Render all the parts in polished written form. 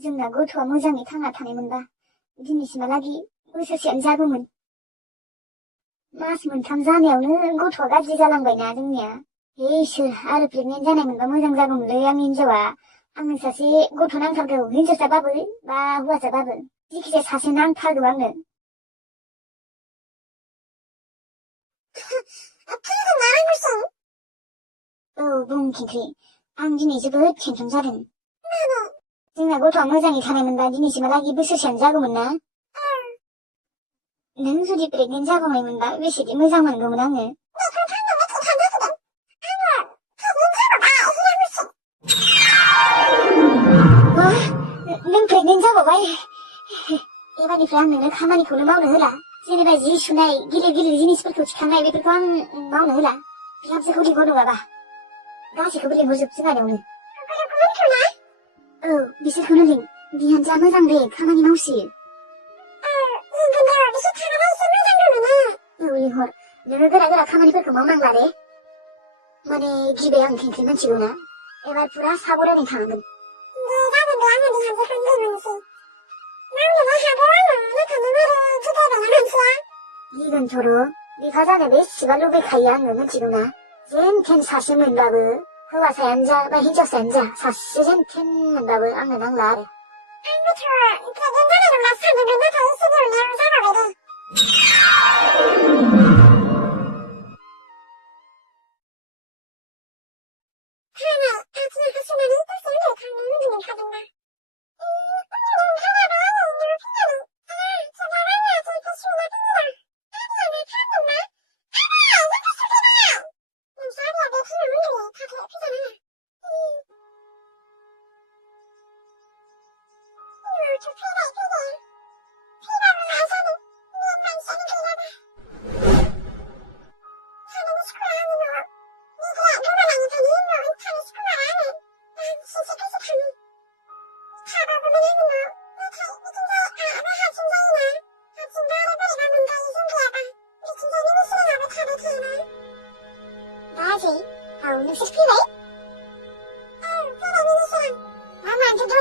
जोंना गथ'आ मोजाङै थांना थानायमोनबा दिनैसिमहालागि बोसोरसेयानो जागौमोन। मास मोनथाम जानायावनो गथ'आ गाज्रि जालांबायना जोंनिया। हे इसोर, आरो प्रेगनेन्ट जानाय मोनबा मोजां जागौमोनलै आंनि हिनजावा। आंनो सासे गथ' नांथारगौ, हिनजावसाबाबो बा हौवासाबाबो, जिखिजाया सासे नांथारगौ आंनो। औ बुं खिन्थि, आं दिनै जोबोद टेनसन जादों। जोंना गथ'आ मोजाङै थानायमोनबा दिनैसिमहालागि बोसोरसेयानो जागौमोन ना। नों जुदि प्रेगनेन्ट जाबावनायमोनबा बेसेदि मोजां मोनगौमोन आङो। मा? नों प्रेगनेन्ट जाबावबाय? एबारनिफ्राय आं नोंनो खामानिखौनो मावनो होला। जेनेबा जि सुनाय, गिलिर गिलिर जिनिसफोरखौ थिखांनाय बेफोरखौ आं मावनो होला। बिहामजोखौ लिंहर नङाबा। गासैखौबो लिंहरजोब जोंहानियावनो। औ, बिसोरखौनो लिं। बिहामजोआ मोजां दे, खामानि मावसोयो। औ लिंहर। नोङो गोरा गोरा खामानिफोरखौ मावनांला दे। माने गिबाय आं खेंख्रि मानसिखौ ना। एबार पुरा साबधानै थानांगोन। गिगोनथ' र'। बिफा जानो बेसेबा लुबैखायो आङो, मिथिगौ ना। जेन थेन सासे मोनबाबो, हौवासायानो जा बा हिनजावसायानो जा, सासे जेन थेन मोनबाबो आंनो नांला आरो।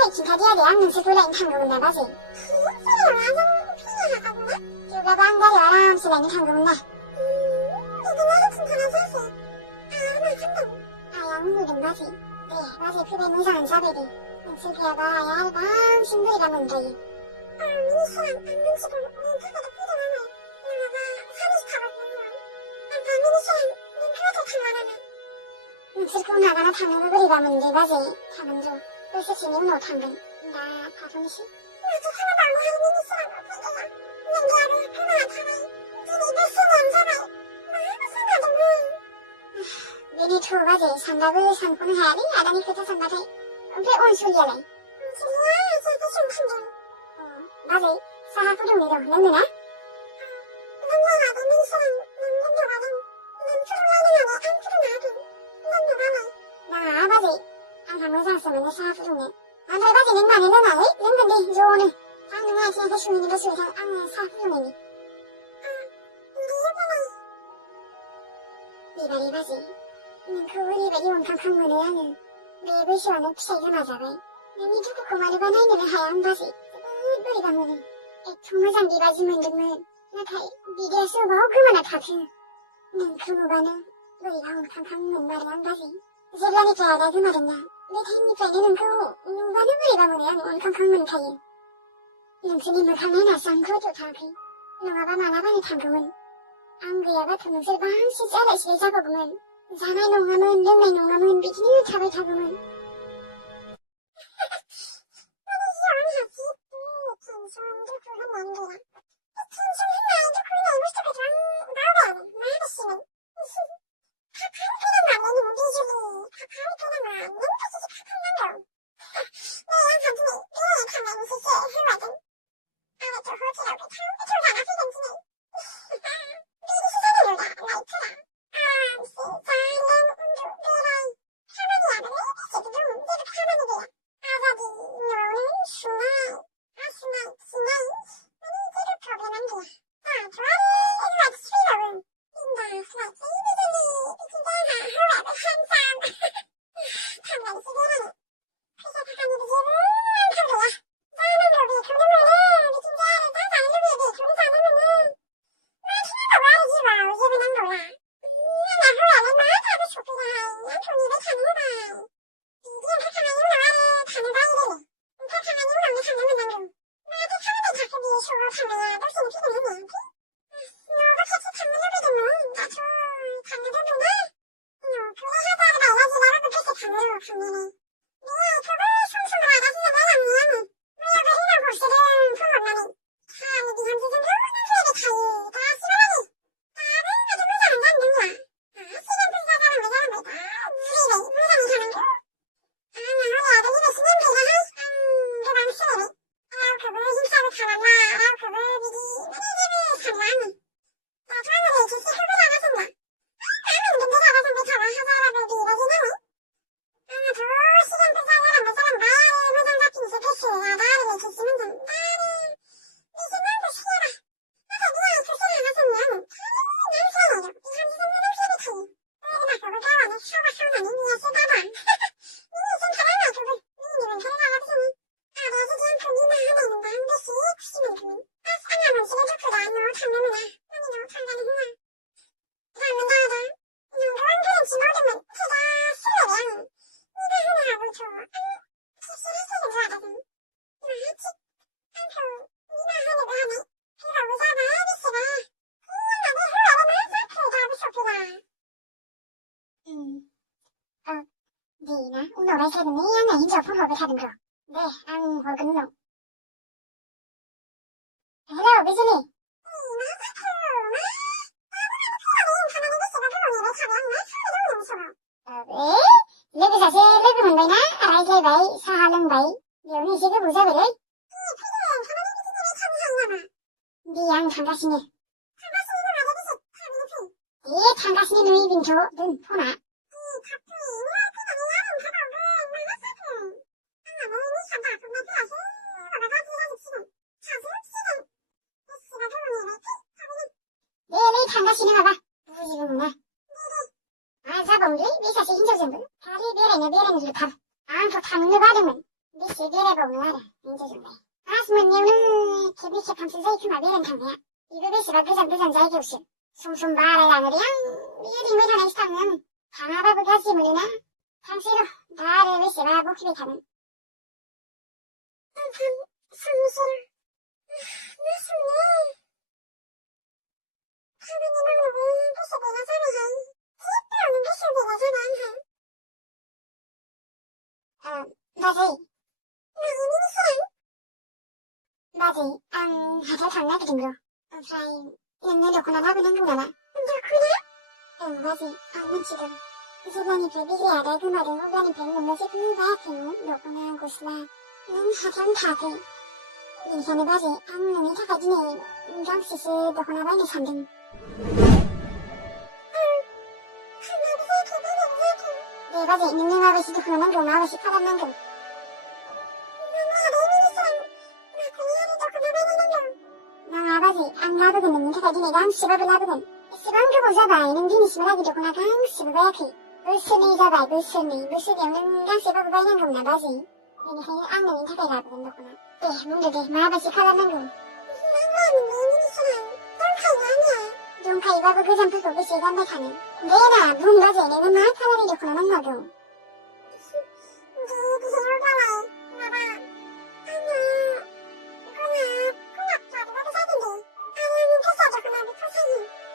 खिन्थादे आरो आं नोंसोरखौ लायनो थांगौमोन ना बाजै। थेवब्लाबो आं गारियाव आरामसे लायनो थांगौमोन ना। आइया उन्दुदों बाजै। दे बाजै फैबाय, मोजाङानो जाबाय दे। नोंसोर गैयाबा आइया आरो बांसिन बोरैबा मोनद्रायो। नोंसोरखौ नागारना थांनोबो बोरैबा मोनदों बाजै। थागोन र', बोसोरसेनि उनाव थांगोन। दा थाथ'नोसै। बेनोथ' बाजै, सानबाबो सानख'नो हायालै आदानि खोथा सानबाथाय। ओमफ्राय अनसुलियालाय? बाजै, साहा फुदुंनो र', लोंनो ना? नाङा बाजै, आंहा मोजांसो मोनो साहा फुदुंनो। ओमफ्राय बाजै नों मानो लोङालै? लोंगोन दे ज'नो। आं नोंनि आथिं आखाइ सुहैनोबा सुहैथां, आङो साहा फुदुंनायनि। बेबायदि बाजै, नोंखौ ओरैबायदि अनखांखां मोनो आङो। बे बैसोआवनो फिसाइ गोमाजाबाय। नोंनि दुखुखौ मानोबा नायनोनो हाया आं बाजै। जोबोद बोरैबा मोनो। एथ' मोजां बिबाजै मोनदोंमोन, नाथाय बिदायासो अबाव गोमाना थाखो। नोंखौ नुबानो बोरैबा अनखांखां मोनमारो आं बाजै। जेब्लानिफ्राय आदा गोमादोंना, बे टाइमनिफ्रायनो नोंखौ नुबानो बोरैबा मोनो आं, अनखांखां मोनखायो। नोंसोरनि मोखां नायनासो आं गोथौ थाङाखै, नङाबा मालाबानो थांगौमोन। आं गैयाबाथ' नोंसोर बांसिन आलाय सिलाय जाबावगौमोन। जानाय नङामोन, लोंनाय नङामोन, बिदिनो थाबाय थागौमोन। Gì nè, uno bay xe này á, này giờ phối hợp với thằng rồi. Nè, ăn hồi kính rồi. Hello, Bizini. 왜? 레비 사실 레비 문제나? 알아야지 왜? 사하는 왜? 여기 지금 무슨 왜? 니양 장가시네. 이 장가시네 누이 빈초 눈 포나. 네네 장가시네 봐봐. 무지구나. 아, 자봉리, 미사시 hin조정분. 다리 베레는 길 밥. 그 감는 바름은. 미시 베레봉을 알아. hin조정배. 아스문 예우는 개비시 감슨 세이크마 베렌 당이야. 이거 비시가 그전 자이교실. 숨숨 바라양으리양. 미리 회전의 시상은 강화바브 가지문이나. 당시로 나를 비시가 목히비 타는. 삼술. 무슨네. 맞아요. 맞아요. 하자 장난이 든거. phải nhận được là 나는 한국나라. 그래? 맞아요. 지금. 지금이 베비리아 그 말은 후반이 백문 몇이 그가 되는 너구나 고스라. 하장 다들. 인생의 바지 놈이 타가지네. 인강시스 너구나 많이 산등. 내 바지 있는 아버지도 그만 좀 아버지 파란만 좀. 난 아버지 안 나부근 타가지네 강 씹어을 나부근. 시방그 보자봐 이는 비니심을 하기 좋구나 강 씹어봐야지. 물순이 잡아 물순이 없는 강 씹어봐 이는 겁나 바지. 이니 해는 악능인 타가이 나부근 너구나. 문제돼 마아버지 파란만 좀. 눈가 이바고 그 점프 보기 시간에 가는. 내나 문 바지 내는 마 파란이 좋구나 막마도.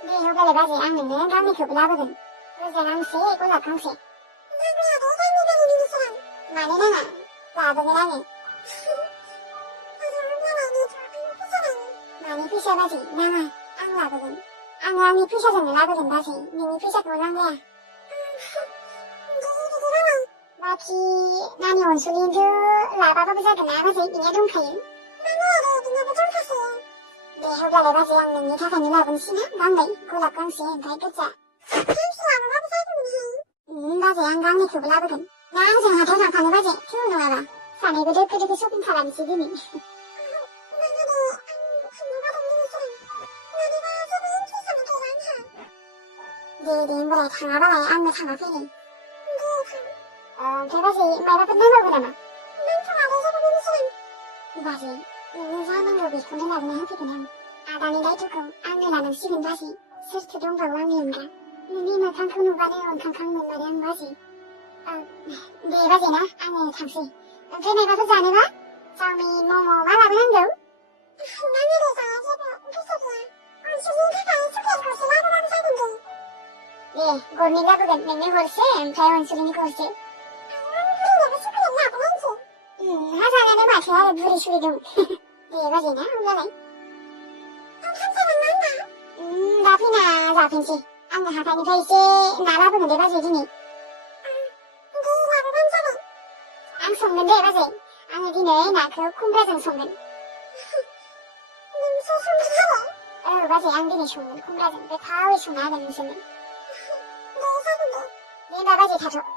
네, 요가래 바지 악는 내는 강이 급을 하거든. 그래서 강시 꼴라 강시. 많이 나나 나보기라니. 많이 피셔바지 나나 안 나거든. 앙이 피셔서는 나거든 바지. 님이 피셔보는 거야. 마치 나니 원숭이도 라바바부자도 나가서 이냐 동카유. 네, 요가래 바지 악는 이 가산이 나본 시나 강가이 꼴라 강시 가이끝자. 바지 안강이 급을 하거든. 나 항상 하도상 가는 바지 키우는 와봐. 산에 그득 속은 사람이 지드니. 네, 뭐래 강아바라에 안무 상아피니. 대바지 말바 끝난 거구나. 바지 사는 거 비콘을 나그네 하피구나. 아다니 나이 조금 안그라는 식은 바지 스르트 동방 왕이온가. 님은 강큰 우바는 강강문 마련 바지. 네 바지나 안에 당시. 걔네가 보지 않으나? 저미 뭐뭐 말하고 한겨? 나늘에서 제법 비싸구나. 수진카가 숙여서 고시라고 사는데. 네, 고민가 보건 맥는 고르스 배운 수린이 고르스. 하자냐는 마थो आरो बुरि सुरि दं दे बाजैना होमब्लालाय ओंखाम जालांना होनबा दा फैना जाफैनोसै आङो हाथाइनिफ्राय एसे ना लाबोगोन दे बाजै दिनै दे लाबोबानो जाबाय आं संगोन दे बाजै आङो दिनै नाखौ खुमब्राजों संगोन नोंसो संगोन आरो बाजै आं दिनै संगोन खुमब्राजों गोथावै संना होगोन नोंसोरनो दे जागोन दे होमबा बाजै थाथ'